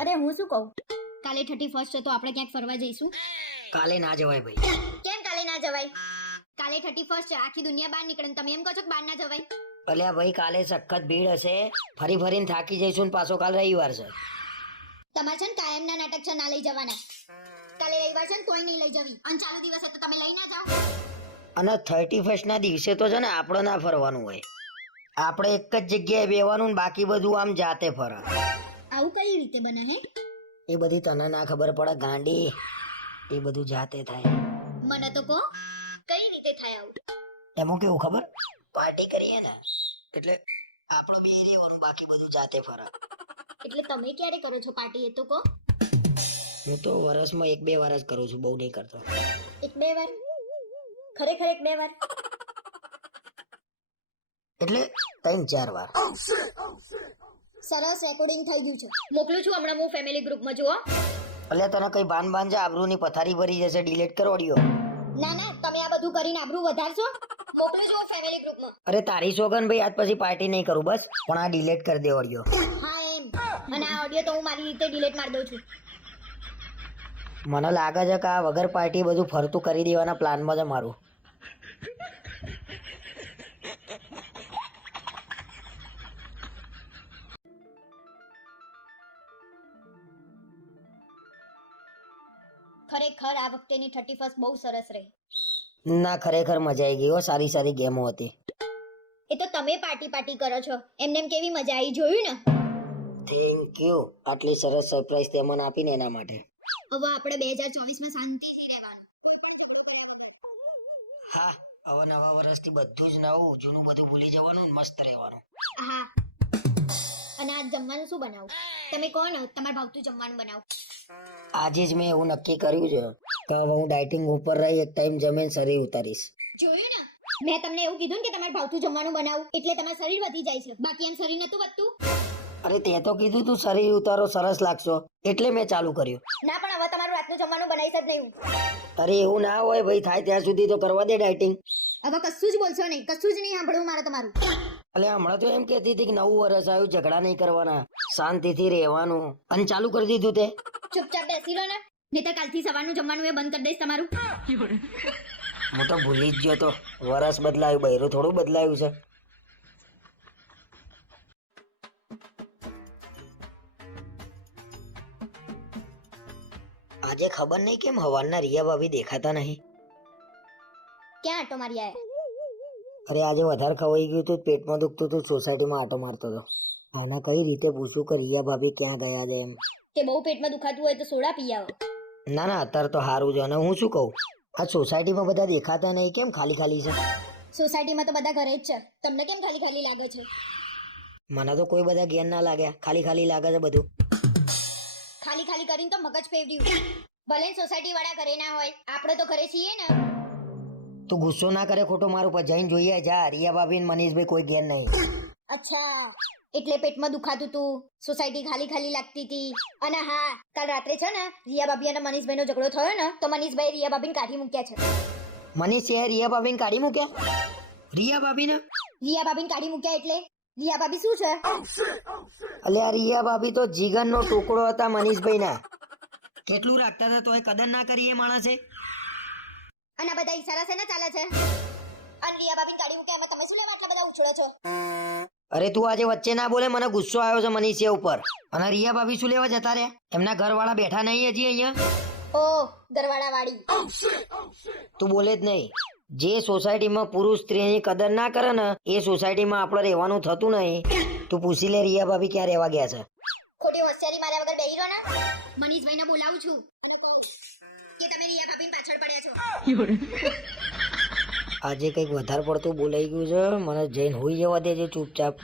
અરે હું શું કહું, કાલે 31st છે તો આપણે ક્યાંક ફરવા જઈશું. કાલે ના જવાય ભાઈ. કેમ કાલે ના જવાય? કાલે 31st છે, આખી દુનિયા બહાર નીકળે, તમે એમ કહો છો કે બહાર ના જવાય? અલ્યા ભાઈ કાલે સખત ભીડ હશે, ફરી ફરીને થાકી જઈશું ને પાછો કાલ રવિવાર છે. તમારે છે ને કાયમના નાટક છે, ના લઈ જવાના. કાલે રવિવાર છે ને તોય નહીં લઈ જવી, અને ચાલુ દિવસે તો તમે લઈ ના જાઓ. અને 31st ના દિવસે તો છે ને આપણે ના ફરવાનું હોય, આપણે એક જ જગ્યાએ બેવાનું ને બાકી બધું આમ જાતે ફરે. આવું કઈ રીતે બને હે? એ બધી તને ના ખબર પડે ગાંડી, એ બધું જાતે થાય. મને તો કહો કઈ રીતે થાય આવું? એમાં કેવું ખબર, પાર્ટી કરીએ ને એટલે આપણો બે રહેવાનું, બાકી બધું જાતે ફરે. એટલે તમે ક્યારે કરો છો પાર્ટી એ તો કહો. હું તો વર્ષમાં 1-2 વાર જ કરું છું, બહુ નહીં કરતો. 1-2 વાર? ખરેખર 1-2 વાર? એટલે 3-4 વાર. સરસ, રેકોર્ડિંગ થઈ ગયું છે, મોકલું છું હમણાં હું ફેમિલી ગ્રુપમાં. જુઓ. અલ્યા તને કઈ બાન છે, આબરૂની પથારી ભરી જશે, ડિલીટ કર ઓડિયો. ના ના, તમે આ બધું કરીને આબરૂ વધારશો. મોકલું છું ફેમિલી ગ્રુપમાં. અરે તારી સોગન ભાઈ, આજ પછી પાર્ટી નહીં કરું બસ, પણ આ ડિલીટ કરી દે ઓડિયો. હા એમ, અને આ ઓડિયો તો હું મારી રીતે ડિલીટ મારી દઉં છું. મને લાગે છે કે આ વગર પાર્ટી બધું ફરતું કરી દેવાના પ્લાનમાં છે મારું. ખરેખર આ વખતેની 31st બહુ સરસ રહી. ના ખરેખર મજા આવી ગઈ હો, સારી સારી ગેમો હતી. એ તો તમે પાર્ટી કરો છો, એમને કેવી મજા આવી જોયું ને. થેન્ક યુ, આટલી સરસ સરપ્રાઈઝ તે મને આપીને એના માટે. હવે આપણે 2024 માં શાંતિથી રહેવાનું. હા, હવે નવા વર્ષથી બધું જ નવું, જૂનું બધું ભૂલી જવાનું ને મસ્ત રહેવાનું. હા, અને આજ જમવાનું શું બનાવું? તમે કહો ને, તમારે ભાવતું જમવાનું બનાવો. આજે જ મેં એવું નક્કી કર્યું છે કે હવે હું ડાયટિંગ ઉપર રહી એક ટાઈમ જમીન શરીર ઉતારીશ. જોયું ને, મેં તમને એવું કીધું ને કે તમારે ભાવતું જમવાનું બનાવું, એટલે તમારું શરીર વધી જાય છે, બાકી એમ શરીર નતું વધતું. અરે તે તો કીધું તું શરીર ઉતારો સરસ લાગશો, એટલે મેં ચાલુ કર્યું. ના, પણ હવે તમારું રાતનું જમવાનું બનાવીશ જ નહીં હું. અરે એવું ના હોય ભાઈ, થાય ત્યાં સુધી તો કરવા દે ડાયટિંગ. હવે કશું જ બોલશો નહીં, કશું જ નહીં સાંભળવું મારે તમારું. એટલે હમણાં તો એમ કહેતી હતી કે નવું વર્ષ આવ્યું, ઝઘડા નહીં કરવાના, શાંતિથી રહેવાનું, અને ચાલુ કરી દીધું તે. ચૂપચાપ બેસી રહો ને, નહીતર કાલથી સવારનું જમવાનું એ બંધ કરી દઈશ તમારું. હું તો ભૂલી જ ગયો તો, વરસ બદલાયું, બૈરું થોડું બદલાયું છે. આજે ખબર નહીં કેમ હવારના રિયા ભાભી દેખાતા નહીં. ક્યાં આટો મારી આયા? અરે આજે વધારે ખવાઈ ગયું હતું, પેટમાં દુખતું હતું, સોસાયટીમાં આટો મારતો હતો. આના કઈ રીતે પૂછું કે રિયા ભાભી ક્યાં ગયા છે એમ. કે બહુ પેટમાં દુખાતું હોય તો સોડા પી આવો. ના ના, અત્યારે તો સારું છે. અને હું શું કહું, આ સોસાયટીમાં બધા દેખાતા નહીં, કેમ ખાલી ખાલી છે? સોસાયટીમાં તો બધા ઘરે જ છે, તમને કેમ ખાલી ખાલી લાગે છે? મને તો કોઈ બધા ઘેર ના લાગ્યા, ખાલી ખાલી લાગે છે બધું. ખાલી ખાલી કરીને તો મગજ ફેરવ્યું. ભલે સોસાયટી વાળા ઘરે ના હોય, આપણે તો ઘરે છીએ ને. તું ગુસ્સો ના કરે ખોટો મારું પર, જઈને જોઈએ જા, રિયા ભાભી ને મનીષભાઈ કોઈ ઘેર નહીં. અચ્છા, એટલે પેટમાં દુખાતું તું, સોસાયટી ખાલી ખાલી લાગતી હતી. અને હા, કાલ રાત્રે છે ને રિયા ભાભી અને મનીષભાઈનો ઝઘડો થયો ને, તો મનીષભાઈ રિયા ભાભીને કાઢી મૂક્યા છે. મનીષે રિયા ભાભીને કાઢી મૂક્યા? રિયા ભાભીને કાઢી મૂક્યા એટલે રિયા ભાભી શું છે? અલ્યા રિયા ભાભી તો જીગરનો ટુકડો હતા મનીષભાઈના. કેટલું રાખતા હતા તોય કદર ના કરી એ માણસે. અને બધા ઈશારા છે ને ચાલે છે. અને રિયા ભાભીને કાઢી મૂક્યા, એમાં તમે શું લેવા આટલા બધા ઉછળો છો? અરે તું આજે વચ્ચે ના બોલે, મને ગુસ્સો આવ્યો છે મનીષિયા ઉપર. અને રિયા ભાભી શું લેવા જતા રહ્યા? એમના ઘરવાળા બેઠા નહીં હજી અહીંયા? ઓ ઘરવાળા વાળી. તું બોલે જ નહીં. જે સોસાયટીમાં પુરુષ સ્ત્રીની કદર ના કરે ને, એ સોસાયટીમાં આપણે રહેવાનું થતું નહીં. તું પૂછી લે રિયા ભાભી ક્યાં રહેવા ગયા છે. ખોટી હોશિયારી માર્યા વગર બેહી રહો ને. મનીષભાઈને બોલાવું છું અને કહું કે તમે રિયા ભાભીની પાછળ પડ્યા છો. આજે કંઈક વધારે પડતું બોલાઈ ગયું છે, મને જઈને હોઈ જવા દેજે ચૂપચાપ.